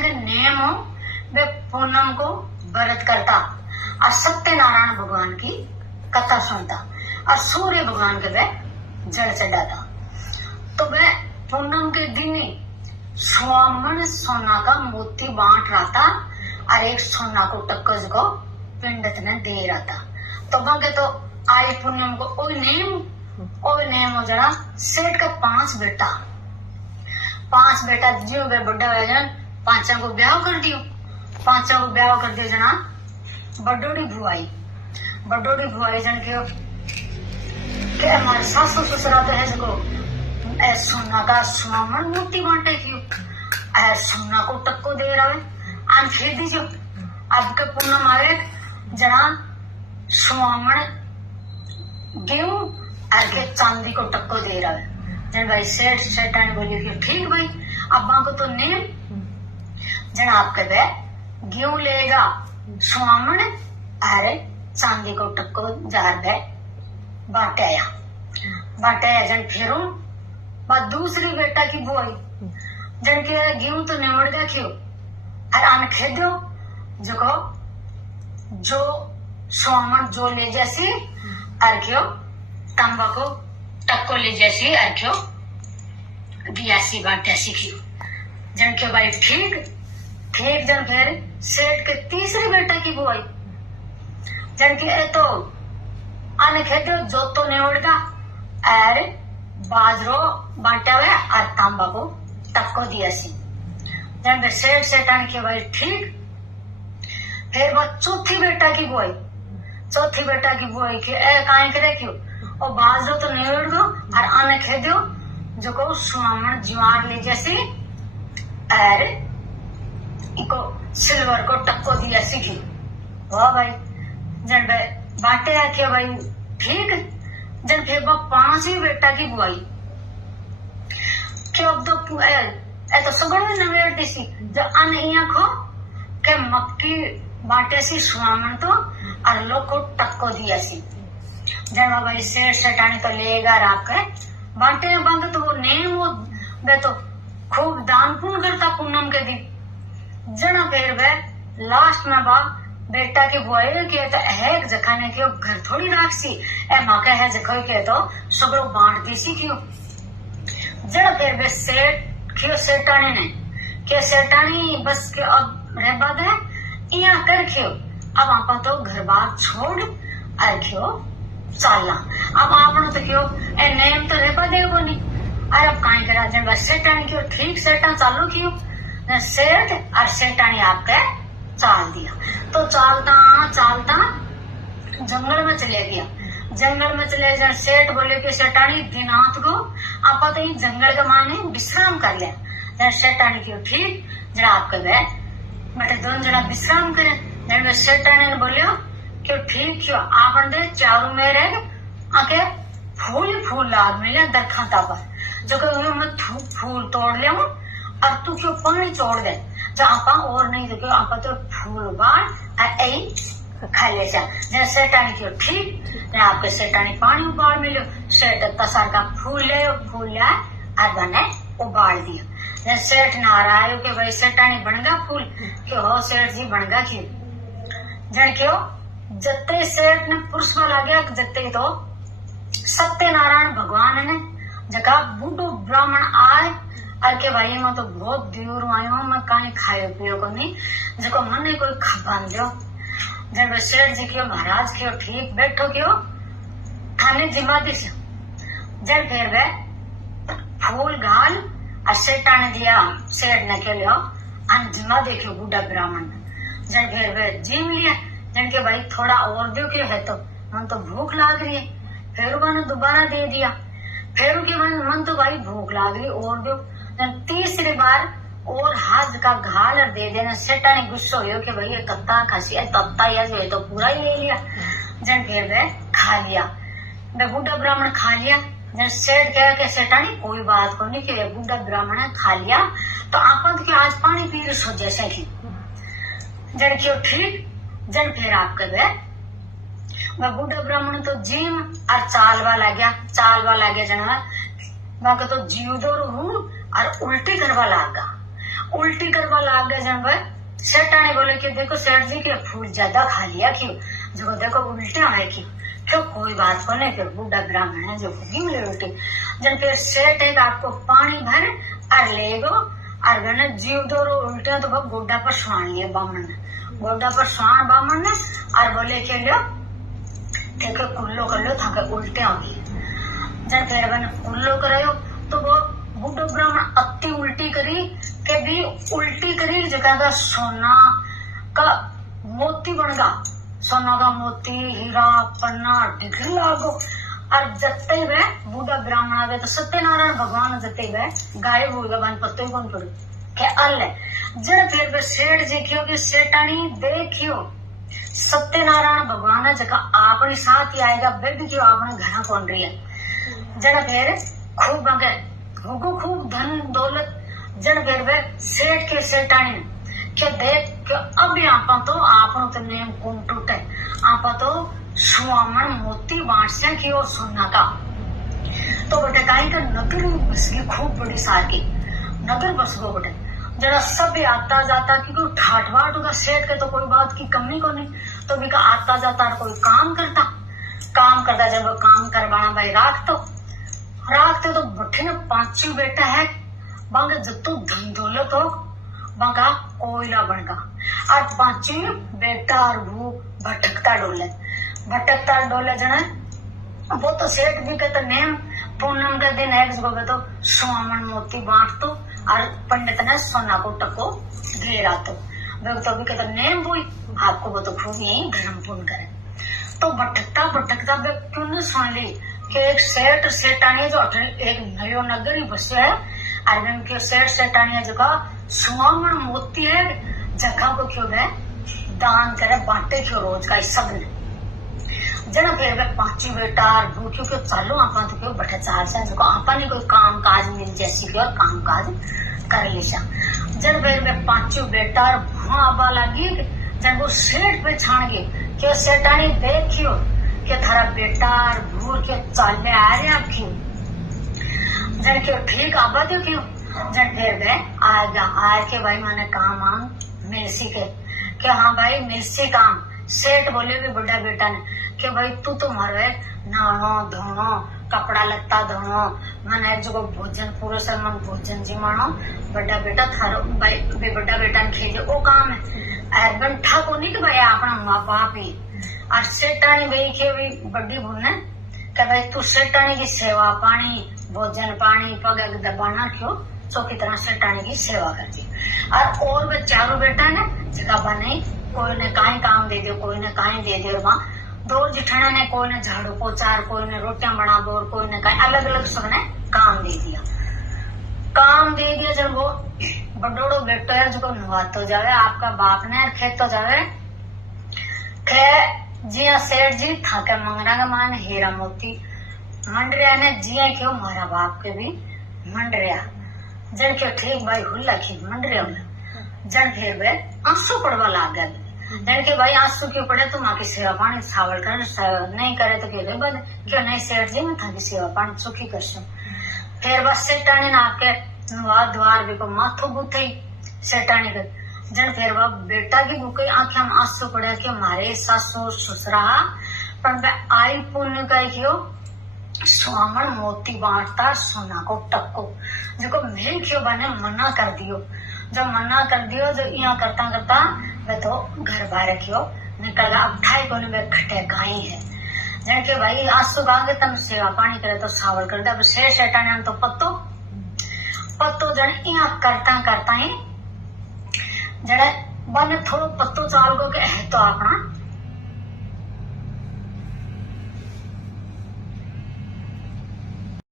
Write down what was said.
के नेम हो वे पूनम को व्रत करता और सत्यनारायण भगवान की कथा सुनता और सूर्य भगवान के वह जल चढ़ाता। तो वह पूनम के दिन ही स्वामन सोना का मोती बांट रहा था और एक सोना को टक्कर को पिंडत ने दे रहा था। तो बंगे तो आई पूनम को ओ नेम हो जरा सेठ का 5 बेटा जियो वे बड़ा हो जन 5 को ब्याह कर दियो। 5 को ब्याह कर दियो जना बडोड़ी भुआई जन के हमारे सासू ससुरा तो है जको सोना का स्वामन मूर्ति बांटे क्यों सोना को टक्को दे रहा है आन फिर दीजियो। अब के पूनम आवे जना स्वामन गेहूं और के चांदी को टक्को दे रहा है। जन भाई सेठानी बोली कि ठीक भाई अब्बा को तो नेम जन आपके वे गेहूं लेगा स्वामन अरे चांदी को टक्को जार दे बांटे आया जन फिर बात दूसरी बेटा की बुआई जन के गेहूं तो निमड़ गया क्यों और आन खेदो जो स्वामन जो ले जैसी और क्यों तंबा को टक्को ले जैसी और क्यों बियासी बांटे सीखियो। जन के भाई ठीक जन फिर सेठ के तीसरी बेटा की बुआई जन के तो आने खेदो जो तो निवड़गा और बाजरो बांटा हुआ और तांबा को टक्को दिया सी। जन सेठानी के भाई ठीक फिर बात चौथी बेटा की बुआई के काहे करे क्यों और बाजरो तो निवड़ दो और आने खेदो जो को स्वामन ज्वार ले जैसे और इको सिल्वर को टक्को दिया सीखी वाह भाई जन बांटे आके भाई ठीक जन फिर 5वीं बेटा की बुआई क्यों अब तो सगड़ में नवेड़ दी जब अन खो के मक्की बांटे सी स्वामन तो और लोग को टक्को दिया सी। जन भाई सेठानी तो लेगा राख बांटे बंद तो वो नेम वो वे तो खूब दान पुण्य करता पूनम के दिन जना फिर वे लास्ट में बा बेटा की बुआई के तो एक जखाने के घर थोड़ी राख सी ए माके है जखो के तो सगड़ो बांट दी सी क्यों जरा फिर वे सेठानी ने के सेठानी बस के अब रह बाद है इया कर क्यों अब आप तो घर बार छोड़ और क्यों चालना अब आपने तो क्यों ए नेम तो रह देगो नहीं और अब काई करा जन सेठानी क्यों ठीक सेठा चालू क्यों सेठ और सेठानी आपके चाल दिया। तो चालता जंगल में चले गया सेठ बोले कि सेठानी दिनात को आप तो जंगल के माने विश्राम कर लिया। सेठानी क्यों ठीक जरा आपके वे बटे दोनों जना विश्राम करे। सेठानी ने बोलियो क्यों ठीक क्यों आप चारों मेरे आके फूल लाग मिले दरखाता पर जो फूल तोड़ ले और तू क्यों पानी छोड़ दे जहाँ और नहीं तो क्यों आप तो फूल उबाल खा ले जा। सेठानी क्यों ठीक आपके सेठानी पानी उबाल मिलो सेठ तसार का फूल ले और बने उबाल दिया। सेठ नाराय के भाई सेठानी बनगा फूल क्यों हो सेठ जी बनगा क्यों जन क्यों जत्ते सेठ ने पुरुष में लगे जत्ते तो सत्यनारायण भगवान ने जगह बूढ़ो ब्राह्मण आए और के भाई में तो बहुत दूर आयो मैं कहीं खायो पियो को नहीं जो मन कोई खबन दो जब सेठ जी क्यों महाराज क्यों ठीक बैठो क्यों थाने जिम्मा दी जब फिर वे फूल घाल और सेठा ने दिया सेठ ने के लियो अन जिम्मा देखियो बूढ़ा ब्राह्मण जब फिर वे जिम लिया जन के भाई थोड़ा और दो क्यों है तो मन तो भूख लाग रही है फिर उन्होंने दोबारा दे दिया फिर के मन तो भाई भूख लाग रही और दो तीसरी बार और हाथ का घाल दे देना सेठा ने गुस्सा हो कि भाई ये कत्ता खासी तत्ता या जो है तो पूरा ही ले लिया जन फिर वे खा लिया बूढ़ा ब्राह्मण खा लिया जन सेठ कह के सेठा ने कोई बात को नहीं कि बूढ़ा ब्राह्मण ने खा लिया तो आप आज पानी पी रही जैसे की जन क्यों ठीक जन फिर आपके वे बूढ़ा ब्राह्मण तो जिम और चालवा लग गया जना वहां तो जीव दो हूँ और उल्टी करवा लागा उल्टी करवा लाग गए जन भाई। सेठानी बोले कि देखो सेठ जी के फूल ज्यादा खा लिया क्यों, जो देखो उल्टे आए क्यों कोई बात को नहीं, फिर बूढ़ा ब्राह्मण है जो मिले उल्टी। जन फिर सेठ एक आपको पानी भर और ले गो और गने जीव दो उल्टे तो गोड्डा पर स्वान लिया बामन ने, गोड्डा पर स्वान बामन ने और बोले के लो देखो कुल्लो कर लो था उल्टे आ गई। जन फिर मैंने कुल्लो करायो तो वो बूढ़ो ब्राह्मण अति उल्टी करी के भी उल्टी करी जगह का सोना का मोती बन गया, सोना का मोती हीरा पन्ना डिग्री लागो। और जते वह बूढ़ा ब्राह्मण आ गए तो सत्यनारायण भगवान जते वह गायब हो गया, बन पत्ते कौन पड़े क्या अल है। जब फिर वे सेठ जी क्यों कि सेठानी देखियो सत्यनारायण भगवान जगह अपने साथ ही आएगा, वे भी क्यों अपने घर कौन रही है। जरा फिर खूब अगर खूब धन दौलत जन फिर वे सेठ के सेठानी क्या देख क्या अब यहाँ तो आपनो तो नेम कौन टूटे, आप तो सुवामन मोती बांट से की और सोना का। तो बेटे कहीं का नगर बस गई खूब बड़ी सार की नगर बस गो बेटे। जरा सब आता जाता क्योंकि ठाट बाट होगा सेठ के तो कोई बात की कमी को नहीं, तो भी का आता जाता कोई काम करता जब काम करवाना भाई राखते तो बठे न पांचों बेटा है बांगा जत्तो धन दौलत हो बांगा कोयला बनगा और पांचों बेटा और वो भटकता डोले जने वो तो सेठ भी कहते नेम पूनम का दिन है तो सुवामन मोती बांट तो और पंडित ने सोना को टको घेरा तो भी कहते नेम बोई आपको वो तो खूब यही धर्म पूर्ण करे। तो भटकता क्यों सुन ली कि एक सेठानी जो एक नयो नगर ही बसे है और के सेठानी जगह सुवामन मोती है जगह को क्यों है दान करे बांटे क्यों रोज का सब ने जना फिर पांची बेटा और वो क्यों चालो आप तो क्यों बठे चार से जो आपा ने कोई काम काज मिल जैसी क्यों काम काज कर ले जन फिर पांचों बेटा और भुआ आबा लगी जन वो सेठ पे छान गए क्यों सेठानी देखियो कि थारा बेटा और भूर के चाले आ रहे आप क्यों जन क्यों ठीक आबा दो क्यों जन फिर आ के भाई मैंने काम मिर्सी के हाँ भाई मिर्सी काम। सेठ बोले भी बुढ़ा बेटा ने कि भाई तू तो मारो नहानो धोनो कपड़ा लत्ता धोनो मैंने जो भोजन पूरे सर मन भोजन जी मानो बड़ा बेटा थारो भाई बड़ा बेटा ने खेजे वो काम है गंठा को नहीं कि भाई अपना माँ बाप ही और सेठानी भाई के भी बड़ी भूल है कि भाई तू सेठानी की सेवा पानी भोजन पानी पग दबाना क्यों चौकी तरह सेठानी की सेवा करती। और वे चारों बेटा ने जगह बने कोई ने कहीं काम दे दियो कोई ने कहीं दे दियो वहाँ दो जिठाना ने कोई ने झाड़ू पोछा कोई ने रोटियां बना दो और कोई ने कहीं अलग अलग सबने काम दे दिया जब वो बड़ोड़ो बेटो है जो नुआ तो जावे आपका बाप ने खेत तो जावे खे जिया सेठ जी था के मंगना का मान हीरा मोती मंडरिया ने जिया क्यों मारा बाप के भी मंडरिया जन क्यों ठीक भाई हुल्ला खी मंडरिया में जन फिर वे आंसू पड़वा लाग गया जन के भाई आंसू क्यों पड़े तुम आकी सेवा पानी सावल कर नहीं करे तो क्यों बद क्यों नहीं सेठ जी मैं था की सेवा पानी सुखी कर फिर बस सेठानी ने आपके द्वार भी को माथो गुथे सेठानी कर जन फिर वह बेटा की बुके आंखें में आंसू पड़े कि हमारे सासू ससुरा पर आई पुण्य का क्यों स्वामन मोती बांटता सोना को टक्को जो मैं क्यों बने मना कर दियो जब मना कर दियो जो यहाँ करता वे तो घर बाहर क्यों निकल अब ठाई को वे खटे गाय है जन के भाई आंसू गांगे तम सेवा पानी करे तो सावल कर दे अब शेष हटाने तो पत्तो जन यहाँ करता ही जड़े बने थोड़ो पत्तो चाल को के है तो अपना